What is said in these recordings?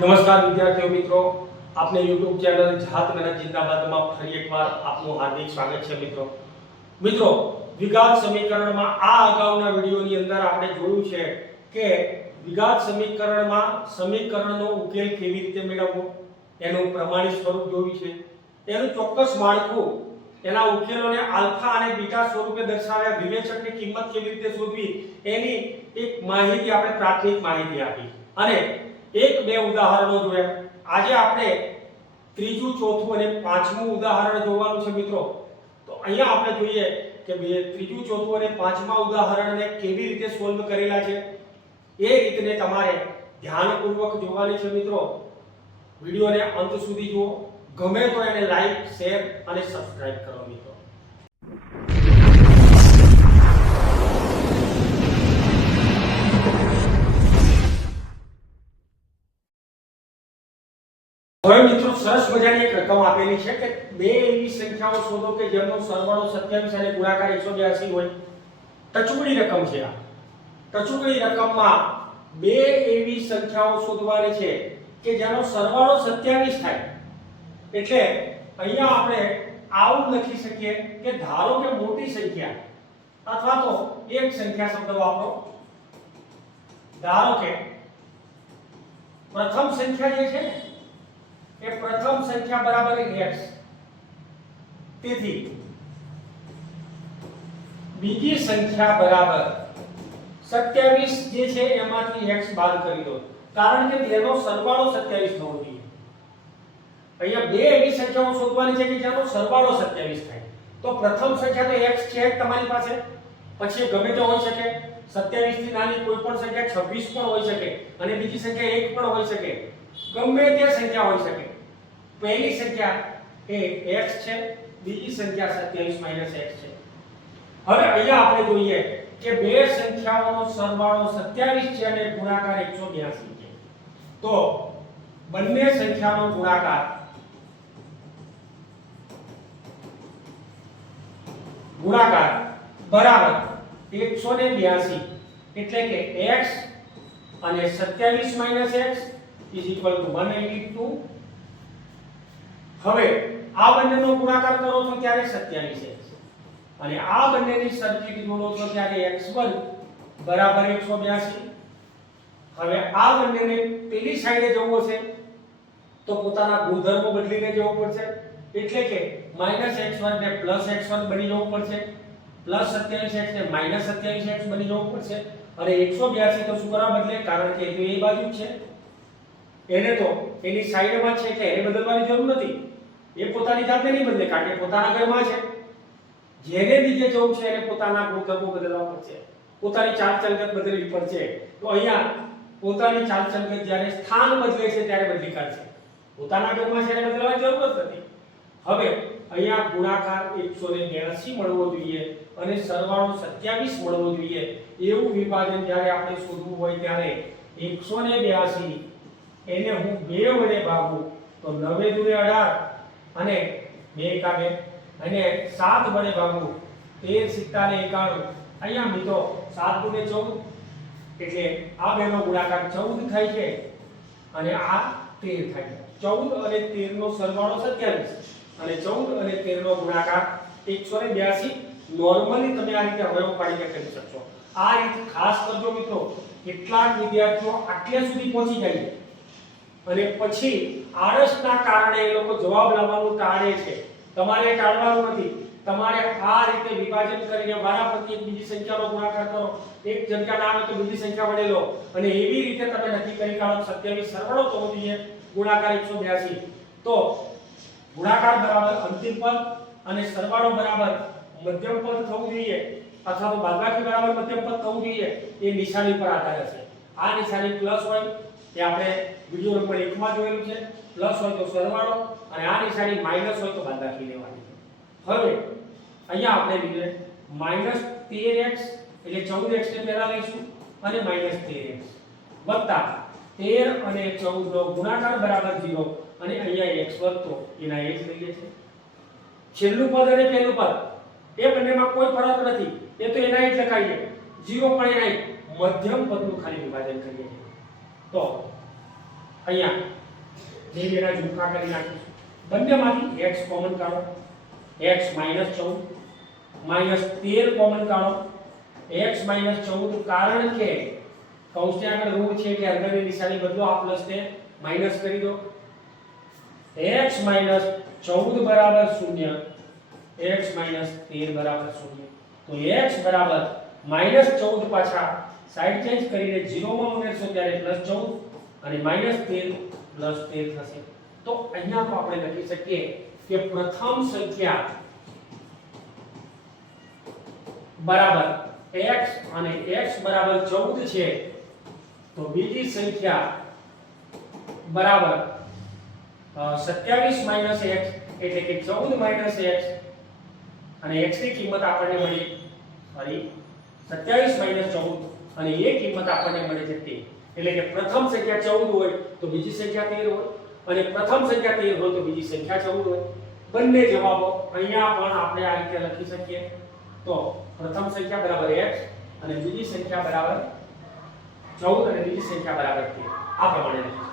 નમસ્કાર વિદ્યાર્થીઓ મિત્રો, આપને YouTube ચેનલ જાત મહેનત જિંદાબાદમાં ફરી એકવાર આપનું હાર્દિક સ્વાગત છે મિત્રો દ્વિઘાત સમીકરણમાં આ અગાઉના વિડિયોની અંદર આપણે જોયું છે કે દ્વિઘાત સમીકરણમાં સમીકરણનો ઉકેલ કેવી રીતે મેળવવો, એનું પ્રમાણિત સ્વરૂપ જોયું છે, એનું ચોક્કસ માળખું, એના ઉકેલોને આલ્ફા અને બીટા સ્વરૂપે દર્શાવ્યા, વિવેચકની કિંમત કેવી રીતે શોધવી એની એક માહિતી આપણે પ્રાથમિક માહિતી આપી અને એક બે ઉદાહરણો જોયા. આજે આપણે ત્રીજું, ચોથું અને પાંચમું ઉદાહરણ જોવાનું છે મિત્રો. તો અહીંયા આપણે જોઈએ કે ત્રીજું, ચોથું અને પાંચમા ઉદાહરણને કેવી રીતે સોલ્વ કરેલા છે એ રીતને તમારે ધ્યાનપૂર્વક જોવાની છે મિત્રો. વિડિયોને અંત સુધી જુઓ, ગમે તો એને લાઈક, શેર અને સબસ્ક્રાઇબ કરો મિત્રો. હવે મિત્રો સરસ મજાની એક રકમ આપેલી છે કે બે એવી સંખ્યાઓ શોધો કે જેમનો સરવાળો 27 અને ગુણાકાર 182 હોય. ટચુકડી રકમ છે આ. ટચુકડી રકમમાં બે એવી સંખ્યાઓ શોધવાની છે કે જેનો સરવાળો 27 થાય. એટલે અહીંયા આપણે આવું લખી શકીએ કે ધારો કે મોટી સંખ્યા અથવા તો એક સંખ્યા શબ્દ વાપરો. ધારો કે પ્રથમ સંખ્યા જે છે ને એ પ્રથમ સંખ્યા બરાબર x. તેથી બીજી સંખ્યા બરાબર 27 જે છે એમાંથી x બાદ કરી દો, કારણ કે તેનો સરવાળો 27 થવો જોઈએ. અહીંયા બે એવી સંખ્યાઓ શોધવાની છે કે જેનો સરવાળો 27 થાય. તો પ્રથમ સંખ્યા તો x છે તમારી પાસે, પછી ગમે તે હોઈ શકે, 27 થી નાની કોઈ પણ સંખ્યા 26 પણ હોઈ શકે અને બીજી સંખ્યા 1 પણ હોઈ શકે, ગમે તે સંખ્યા હોઈ શકે. પહેલી સંખ્યા એ x છે, બીજી સંખ્યા 27 - x છે. હવે અહીંયા આપણે જોઈએ કે બે સંખ્યાઓનો સરવાળો 27 છે અને ગુણાકાર 182 છે. તો બંને સંખ્યાનો ગુણાકાર બરાબર 182, એટલે કે x અને 27 - x = 182. હવે આ બંનેનો ગુણાકાર કરો છો ત્યારે 27x અને આ બંનેની સરખી જોડો છો ત્યારે x1 બરાબર 182. હવે આ બંનેને પેલી સાઈડે જવું છે તો પોતાના ગુણધર્મો બદલીને જવું પડશે, એટલે કે -x1 ને +x1 બની જવું પડશે, +27x ને -27x બની જવું પડશે અને 182 તો શું કરવા બદલે, કારણ કે એ બાજુ છે, એને તો એની સાઈડમાં છે એટલે એને બદલવાની જરૂર નથી. એ પોતાની જાતે નહીં બદલે, કારણ કે પોતાના ઘરમાં છે. જેને બીજે જવું છે એને પોતાના ગુણધર્મો બદલવા પડશે, પોતાની ચાલચલન બદલવી પડશે. તો અહીંયા પોતાની ચાલચલન જ્યારે સ્થાન બદલે છે ત્યારે બદલી કાઢશે. પોતાના ઘરમાં છે એને બદલવાની જરૂર જ નથી. હવે અહીંયા ગુણાકાર 182 મળવો જોઈએ અને સરવાળો 27 મળવો જોઈએ. એવું વિભાજન જ્યારે આપણે શોધવું હોય ત્યારે 182 એને હું 2 વડે ભાગું તો 9 દુને 18 અને 2 કા 2 અને 7 વડે ભાગું 13 સિત્તા ને 91. અહીંયા મિત્રો 7 દુને 14 એટલે આ બેનો ગુણાકાર 14 થાય છે અને આ 13 થાય છે. 14 અને 13 નો સરવાળો 27 અને 14 અને 13 નો ગુણાકાર 182. નોર્મલી તમે આ રીતે અવયવ પાડીને કરી શકશો. આ રીત ખાસ કરજો મિત્રો. કેટલાક વિદ્યાર્થીઓ આટલે સુધી પહોંચી જાય અને પછી આળસના કારણે એ લોકો જવાબ લાવવાનું ટાળે છે. તમારે ટાળવાનું નથી. તમારે આ રીતે વિભાજન કરીને વારાફરતી એક બીજી સંખ્યાનો ગુણાકાર કરો, એક સંખ્યા ના આવે તો બીજી સંખ્યા વડે લો અને એવી રીતે તમે નક્કી કરી કાઢો 27 સરવાળો થવો જોઈએ, ગુણાકાર 182. તો ગુણાકાર બરાબર અંતિમ પદ અને સરવાળો બરાબર મધ્યમ પદ થવું જોઈએ અથવા તો બાદબાકી બરાબર મધ્યમ પદ થવું જોઈએ. એ નિશાની પર આધાર છે. આ નિશાની પ્લસ હોય એ આપણે વિડિયો નંબર 1 માં જોયેલું છે, પ્લસ હોય તો સરવાળો અને આ નિશાની માઈનસ હોય તો બાદબાકી લેવાની. હવે અહીંયા આપણે લઈએ -13x એટલે 14x ને પહેલા લઈશું અને -13x વત્તા 13 અને 14 નો ગુણાકાર બરાબર 0 અને અહીંયા x વધતો એના એ જ લઈએ છે. છેલ્લું પદ અને પહેલું પદ એ બંનેમાં કોઈ ફરક નથી, એ તો એના જ લખાઈએ. 0 પણ એના મધ્યમ પદનું ખાલી વિભાજન કરીએ છીએ. તો અહીંયા બે બેના ઝુમકા કરી નાખીશું. બંનેમાંથી x કોમન કાઢો. x -14 -13 કોમન કાઢો. x -14 કારણ કે કૌંસની આગળ ઋણ છે એટલે અંદરની નિશાની બદલો, આ પ્લસ ને માઈનસ કરી દો. x -14 બરાબર 0, x -13 બરાબર 0. તો x બરાબર -14 પાછા સાઈડ ચેન્જ કરીને 0 માં ઉમેરશો ત્યારે +14 અને -13 +13 થશે. તો અહીંયા તો આપણે લખી શકીએ કે પ્રથમ સંખ્યા બરાબર x અને x બરાબર 14 છે, તો બીજી સંખ્યા બરાબર 27 - x એટલે કે 14 - x અને x ની કિંમત આપણને મળી, સોરી 27 - 14 અને એ કિંમત આપણને મળે છે 13. એટલે કે પ્રથમ સંખ્યા 14 હોય તો બીજી સંખ્યા 13 હોય અને પ્રથમ સંખ્યા 13 હોય તો બીજી સંખ્યા 14 હોય. બંને જવાબો અહીંયા પણ આપણે આ રીતે લખી શકીએ. તો પ્રથમ સંખ્યા બરાબર x અને બીજી સંખ્યા બરાબર 14 અને બીજી સંખ્યા બરાબર 13 આ પ્રમાણે લખી શકીએ.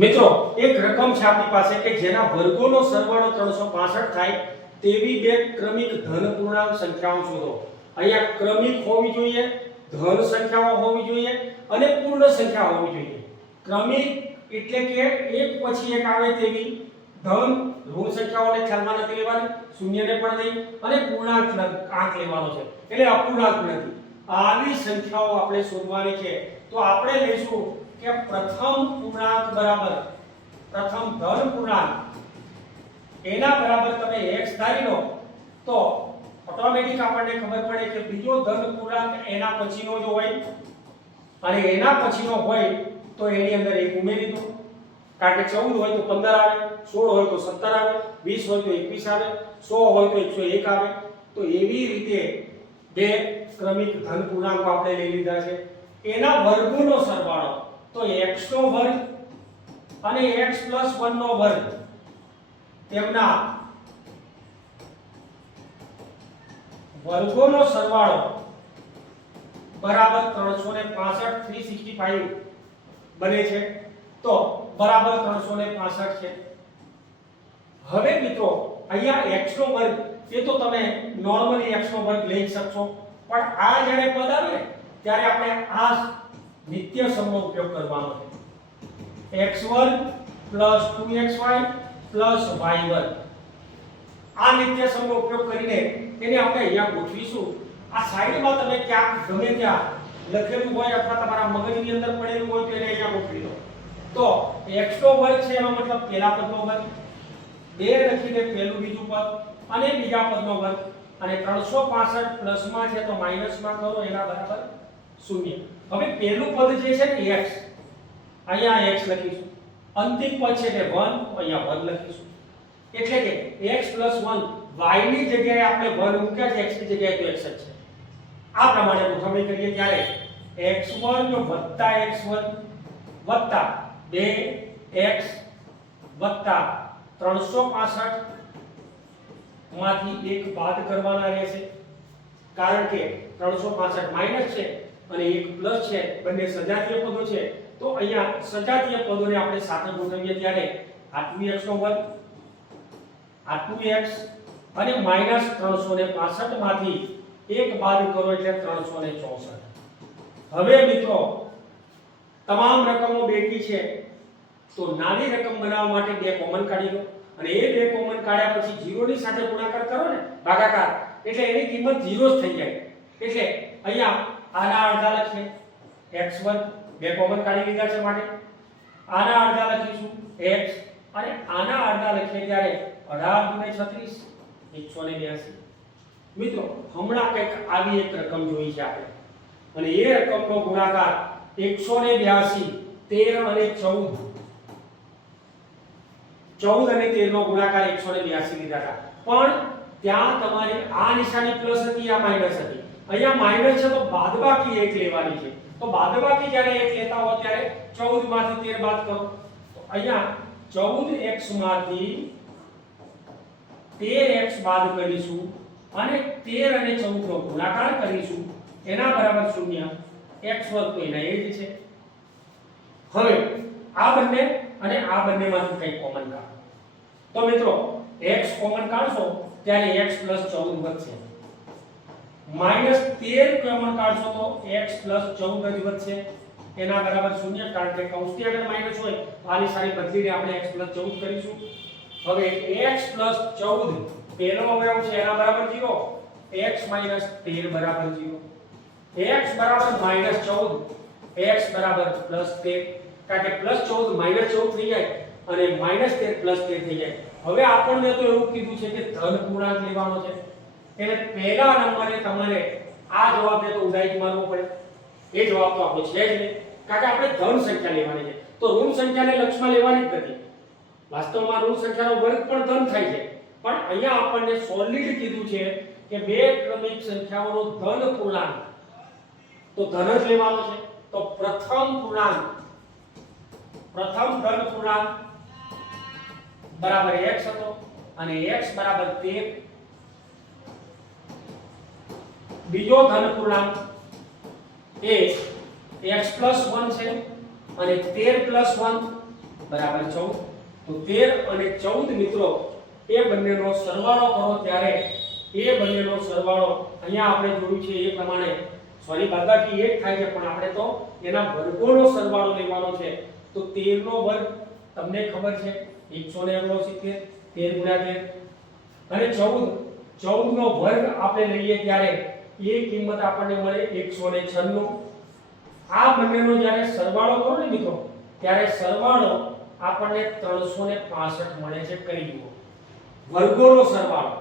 મિત્રો એક રકમ છે આપણી પાસે કે જેના વર્ગોનો સરવાળો 365 થાય તેવી બે ક્રમિક ધન પૂર્ણાંક સંખ્યાઓ શોધો. અહીંયા ક્રમિક હોવી જોઈએ, ધન સંખ્યાઓ હોવી જોઈએ અને પૂર્ણ સંખ્યા હોવી જોઈએ. ક્રમિક એટલે કે એક પછી એક આવે તેવી ધન ઋણ સંખ્યાઓને ખ્યાલમાં નથી લેવાની, શૂન્યને પણ નહીં અને પૂર્ણાંક આંક લેવાનો છે એટલે અપૂર્ણાંક નથી. આવી સંખ્યાઓ આપણે શોધવાની છે. તો આપણે લઈશું કે પ્રથમ પૂર્ણાંક બરાબર પ્રથમ ધન પૂર્ણાંક એના બરાબર તમે x ધારી લો તો ઓટોમેટિક આપણને ખબર પડે કે બીજો ધન પૂર્ણાંક એના પછીનો જો હોય અને એના પછીનો હોય તો એની અંદર એક ઉમેરી દો. કારણ કે 14 હોય તો 15 આવે, 16 હોય તો 17 આવે, 20 હોય તો 21 આવે, 100 હોય તો 101 આવે. તો એવી રીતે બે ક્રમિક ધન પૂર્ણાંકો આપણે લઈ લીધા છે. એના વર્ગોનો સરવાળો તો x નો વર્ગ અને x + 1 નો વર્ગ તેમના વર્ગોનો સરવાળો બરાબર 365 બને છે. તો બરાબર 365 છે. હવે મિત્રો અહીંયા x નો વર્ગ એ તો તમે નોર્મલી x નો વર્ગ લઈ શકશો, પણ આ જ્યારે પદ આવે ને ત્યારે આપણે આ નિત્યસમનો ઉપયોગ કરવાનો છે. x2 + 2xy + y2 આ નિત્યસમનો ઉપયોગ કરીને તેને આપણે અહીંયા ગોઠવીશું. આ સાઈડમાં તમે ક્યાંક ગમે ત્યાં લખેલું હોય અથવા તમારા મગજની અંદર પડેલું હોય તો એને અહીંયા ગોઠવી દો. તો x નો વર્ગ છે એનો મતલબ પહેલા પદનો વર્ગ, 2 લખીને પહેલું બીજું પદ અને બીજા પદનો વર્ગ અને 365 પ્લસમાં છે તો માઈનસમાં કરો એના બરાબર 0. હવે પહેલું પદ જે છે ને x, અહીંયા x લખીશું. અંતિમ પદ છે એટલે 1, અહીંયા 1 લખીશું. એટલે કે x + 1 y ની જગ્યાએ આપણે 1 મૂક્યા છે, x ની જગ્યાએ તો x જ છે. આ પ્રમાણે ગોઠવણી કરીએ ત્યારે x2 + x1 + 2x + 365 માંથી 1 બાદ કરવાના રહેશે. કારણ કે 365 માઈનસ છે અને 1 પ્લસ છે, બંને સજાતીય પદો છે. તો અહીંયા સજાતીય પદોને આપણે સાથે ગોઠવીએ ત્યારે આ 2x નો વર્ગ, આ 2x અને -365 માંથી 1 બાદ કરો એટલે 364. હવે મિત્રો તમામ રકમો બેકી છે તો નાની રકમ બનાવવા માટે 2 કોમન કાઢી લો અને એ 2 કોમન કાઢ્યા પછી 0 ની સાથે ગુણાકાર કરો ને, ભાગાકાર, એટલે એની કિંમત 0 જ થઈ જાય. એટલે અહીંયા આના અડધા લખીએ x1, 2 કોમન કાઢી લીધા છે માટે આના અડધા લખીશું x અને આના અડધા લખીએ ત્યારે 18 × 36 182. મિત્રો હમણાં કંઈક આવી એક રકમ જોઈ છે આપણે અને એ રકમનો ગુણાકાર 182, 13 અને 14 અને 13 નો ગુણાકાર 182 લીધા હતા. પણ ત્યાં તમારી આ નિશાની પ્લસ હતી, આ માઈનસ હતી. અહીંયા માઈનસ છે તો બાદબાકી 1 લેવાની છે. તો બાદબાકી જ્યારે 1 લેતા હો ત્યારે 14 માંથી 13 બાદ કરો. તો અહીંયા 14x માંથી 13x બાદ કરીશું અને 13 અને 14 નો ગુણાકાર કરીશું એના બરાબર 0, x વર્ગ તો એના એ જ છે. હવે આ બંને અને આ બંનેમાંથી કંઈ કોમન કાઢો. તો મિત્રો x કોમન કાઢશો ત્યારે x 14 વધશે. -13 કોમન કાઢશો તો x 14 જ વધશે. એના બરાબર 0, કારણ કે કૌંસની આગળ માઈનસ હોય તો આની સારી બદલીને આપણે x 14 કરીશું. હવે x 14 પહેલો અવયવ છે એના બરાબર 0, x - 13 બરાબર 0, x બરાબર -14, x બરાબર +13, કારણ કે +14 -14 થઈ જાય અને -13 +13 થઈ જાય. હવે આપણને તો એવું કીધું છે કે ધન પૂર્ણાંક લેવાનો છે, એટલે પહેલા નંબરે તમારે આ જવાબને તો ઉડાઈ મારવો પડે. એ જવાબ તો આપણો છે જ નહીં, કારણ કે આપણે ધન સંખ્યા લેવાની છે, તો ઋણ સંખ્યાને લક્ષમાં લેવાની જ નથી. વાસ્તવમાં ઋણ સંખ્યાનો વર્ગ પણ ધન થાય છે, પણ અહીંયા આપણને સોલિડ કીધું છે કે બે ક્રમિક સંખ્યાઓનો ધન પૂર્ણાંક તો ધન જ લેવાનો છે. તો પ્રથમ ધન પૂર્ણાંક બરાબર x હતો અને x બરાબર 13. બીજો ધન પૂર્ણાંક એ x + 1 છે અને 13 + 1 બરાબર 14. તો 13 અને 14 મિત્રો એ બંનેનો સરવાળો કરો ત્યારે એ બંનેનો સરવાળો અહીંયા આપણે જોયું છે એ પ્રમાણે સોરી બાદબાકી 1 થાય છે, પણ આપણે તો એના વર્ગોનો સરવાળો લેવાનો છે. તો 13 નો વર્ગ તમને ખબર છે 169, 13 * 13 અને 14 નો વર્ગ આપણે લઈએ ત્યારે એ કિંમત આપણને મળે 196. આ બંનેનો જ્યારે સરવાળો કરો ને મિત્રો ત્યારે સરવાળો આપણને 365 મળે છે. કરી જુઓ વર્ગોનો સરવાળો,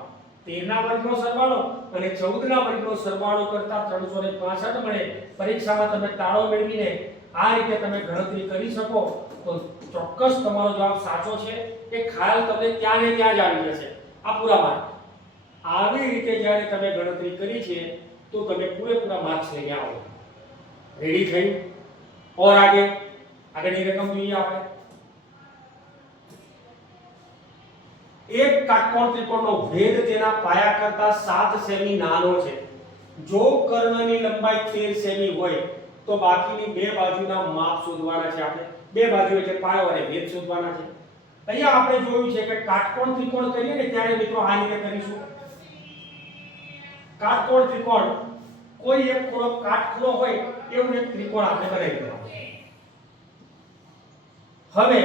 13 ના વર્ગનો સરવાળો અને 14 ના વર્ગનો સરવાળો કરતા 365 મળે. પરીક્ષામાં તમે તાળો મેળવીને આ રીતે તમે ગણતરી કરી શકો તો ચોક્કસ તમારો જવાબ સાચો છે. એ ખ્યાલ તમને ત્યાં ને ત્યાં જ આવી જશે. આ પૂરા માર્ક. આવી રીતે જ્યારે તમે ગણતરી કરી છે તો તમે પૂરેપૂરા માર્ક્સ લઈ આવો. રેડી થયું? ઓર આગળની રકમ જોઈએ આપણે. એક કાટકોણ ત્રિકોણનો ભેદ તેના પાયા કરતા 7 સેમી નાનો છે. જો કર્ણની લંબાઈ 13 સેમી હોય તો બાકીની બે બાજુના માપ શોધવાના છે. આપણે બે બાજુ એટલે પાયો અને ભેદ શોધવાના છે. અહીંયા આપણે જોયું છે કે કાટકોણ ત્રિકોણ કરીએ ને ત્યારે મિત્રો આ રીતે કરીશું. કાટકોણ ત્રિકોણ કોઈ એક ખૂણો કાટખૂણો હોય એવું એક ત્રિકોણ આપણે બનાવી દેવાનું. હવે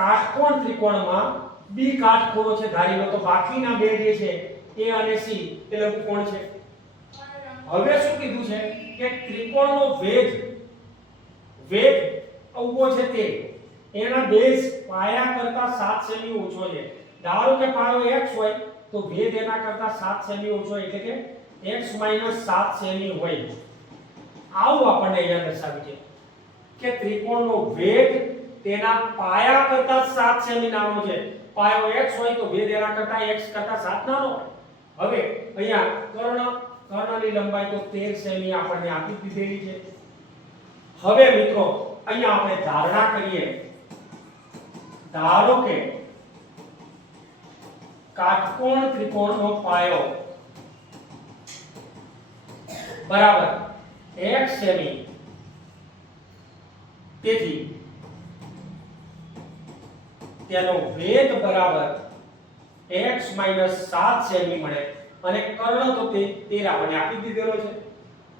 કાટકોણ ત્રિકોણમાં બી કાટખૂણો છે ધારી લો, તો બાકીના બે જે છે A અને C એ લંબકોણ છે. હવે શું કીધું છે કે ત્રિકોણનો વેધ ઊભો છે તે એના બેઝ પાયા કરતા 7 સેમી ઓછો છે. ધારો કે પાયો x હોય તો ભેદ એના કરતા 7 સેમી ઓછો એટલે કે x - 7 સેમી હોય. આવું આપણને અહીંયા દર્શાવ્યું છે કે ત્રિકોણનો વેધ તેના પાયા કરતા 7 સેમી નાનો છે. પાયો x હોય તો ભેદ એના કરતા x કરતા 7 નાનો હોય. હવે અહીંયા કર્ણની લંબાઈ તો 13 સેમી આપણને આપી દીધેલી છે. હવે મિત્રો અહીંયા આપણે ધારણા કરીએ. ધારો કે કાટકોણ ત્રિકોણનો પાયો બરાબર x સેમી, તેથી તેનો વેધ બરાબર x - 7 સેમી મળે અને કર્ણ તો 13 આપણને આપી દીધેલો છે.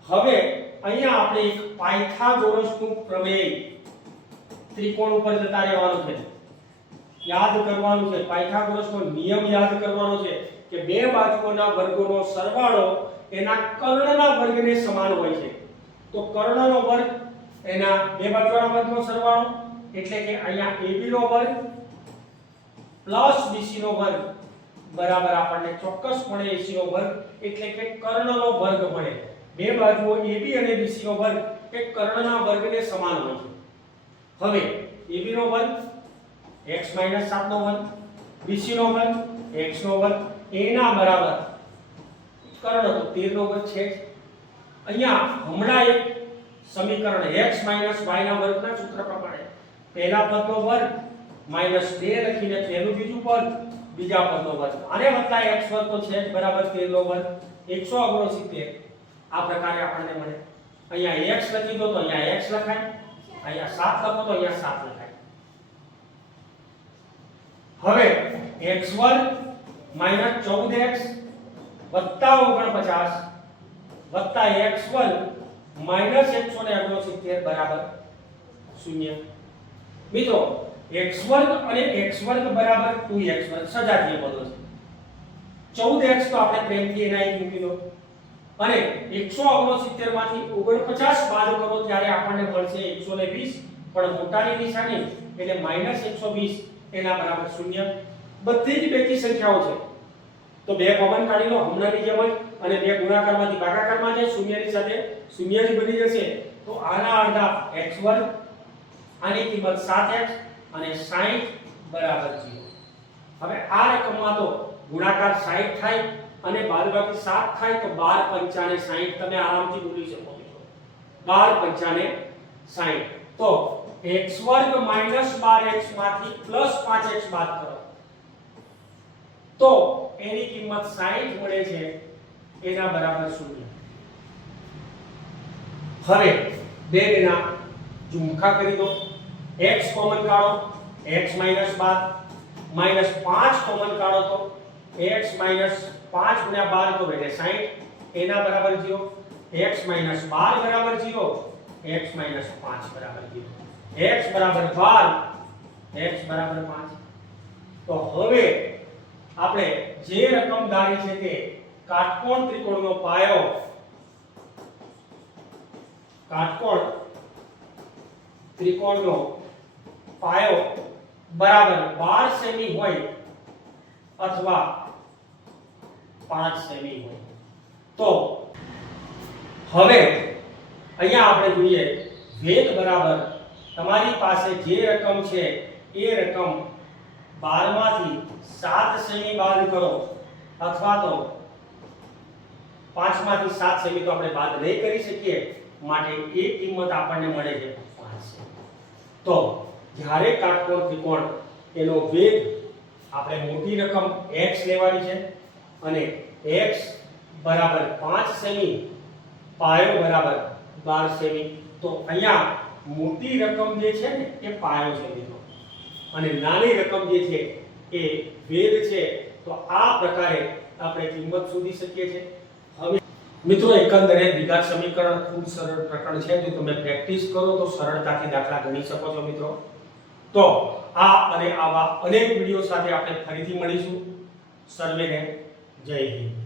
હવે અહીંયા આપણે એક પાયથાગોરસનું પ્રમેય ત્રિકોણ ઉપર જતા રહેવાનું છે, યાદ કરવાનું છે. પાયથાગોરસનો નિયમ યાદ કરવાનો છે કે બે બાજુઓના વર્ગોનો સરવાળો એના કર્ણના વર્ગને સમાન હોય છે. તો કર્ણનો વર્ગ એના બે બાજુના વર્ગનો સરવાળો એટલે કે અહીંયા AB નો વર્ગ પ્લસ BC નો વર્ગ બરાબર આપણને ચોક્કસપણે AC નો વર્ગ એટલે કે કર્ણનો વર્ગ મળે. બે બાજુઓ AB અને BC નો વર્ગ એ કર્ણના વર્ગને સમાન હોય છે. હવે AB નો વર્ગ x - 7 નો વર્ગ, BC નો વર્ગ x નો વર્ગ એના બરાબર કર્ણ તો 13 નો વર્ગ છે. અહીંયા હમણાં એક સમીકરણ x - y ના વર્ગના સૂત્ર પ્રમાણે પહેલા પદનો વર્ગ -2 લખીને પહેલું બીજું પદ બીજા પદનો વર્ગ, આને વત્તા x વર્ગ તો છે જ બરાબર 13 નો વર્ગ 169. આ પ્રકારે આપણને મળે. અહીંયા x લખી દો તો અહીંયા x લખાય, અહીંયા 7 લખો તો અહીંયા 7 લખાય. હવે x2 14x વત્તા 49 વત્તા x2 169 બરાબર 0. મિત્રો x2 અને x2 બરાબર 2x2 સજાતીય પદો છે. 14x તો આપણે પ્રેમથી એના અહીં મૂકી દો અને 169 માંથી 49 બાદ કરો ત્યારે આપણને મળશે 120, પણ મોટાની નિશાની એટલે -120 એના બરાબર 0. બધી જ બેકી સંખ્યાઓ છે તો બે કોમન કાઢી લો હમણાંની જેમ જ, અને બે ગુણાકારમાંથી ભાગાકારમાં જાય, શૂન્યની સાથે શૂન્ય જ બની જશે. તો આના અડધા x2, આની કિંમત 7x અને 60 બરાબર 0. હવે આ રકમમાં તો ગુણાકાર 60 થાય અને બાદબાકી 7 થાય તો 12 5 ને 60 તમે આરામથી બોલી શકો મિત્રો. 12 5 ને 60 તો x2 12x માંથી +5x બાદ કરો તો એની કિંમત 60 મળે છે, એના બરાબર 0. હવે બે બેના ઝુમખા કરી દો. x કોમન કાઢો, x - 12 -5 કોમન કાઢો તો x - 5 ગુણ્યા 12 તો બેટે 60 એના બરાબર 0. x - 12 બરાબર 0, x - 5 બરાબર 0. x બરાબર 12, x બરાબર 5. તો હવે આપણે જે રકમ ધારી છે તે કાટકોણ ત્રિકોણનો પાયો, કાટકોણ ત્રિકોણનો પાયો બરાબર 12 સેમી હોય અથવા 5 સેમી હોય. તો હવે અહીંયા આપણે જોઈએ વેધ બરાબર તમારી પાસે જે રકમ છે એ રકમ 12 માંથી 7 સેમી બાદ કરો અથવા તો 5 માંથી 7 સેમી તો આપણે બાદ નહીં કરી શકીએ, માટે એ કિંમત આપણને મળે છે 5 સેમી. તો જ્યારે કાટકોણ ત્રિકોણ એનો વેધ આપણે મોટી રકમ x લેવાની છે અને x બરાબર 5 સેમી, પાયો બરાબર 12 સેમી. તો અહીંયા મોટી રકમ જે છે ને એ પાયો છે મિત્રો અને નાની રકમ જે છે એ વેધ છે. તો આ પ્રકારે આપણે કિંમત શોધી શકીએ છીએ. હવે મિત્રો એકંદરે દ્વિઘાત સમીકરણ ખૂબ સરળ પ્રકરણ છે. જો તમે પ્રેક્ટિસ કરો તો સરળતાથી દાખલા ગણી શકો છો મિત્રો. તો આ અને આવા અનેક વિડિયો સાથે આપણે ફરીથી મળીશું. સર્વેને જય હિન્દ.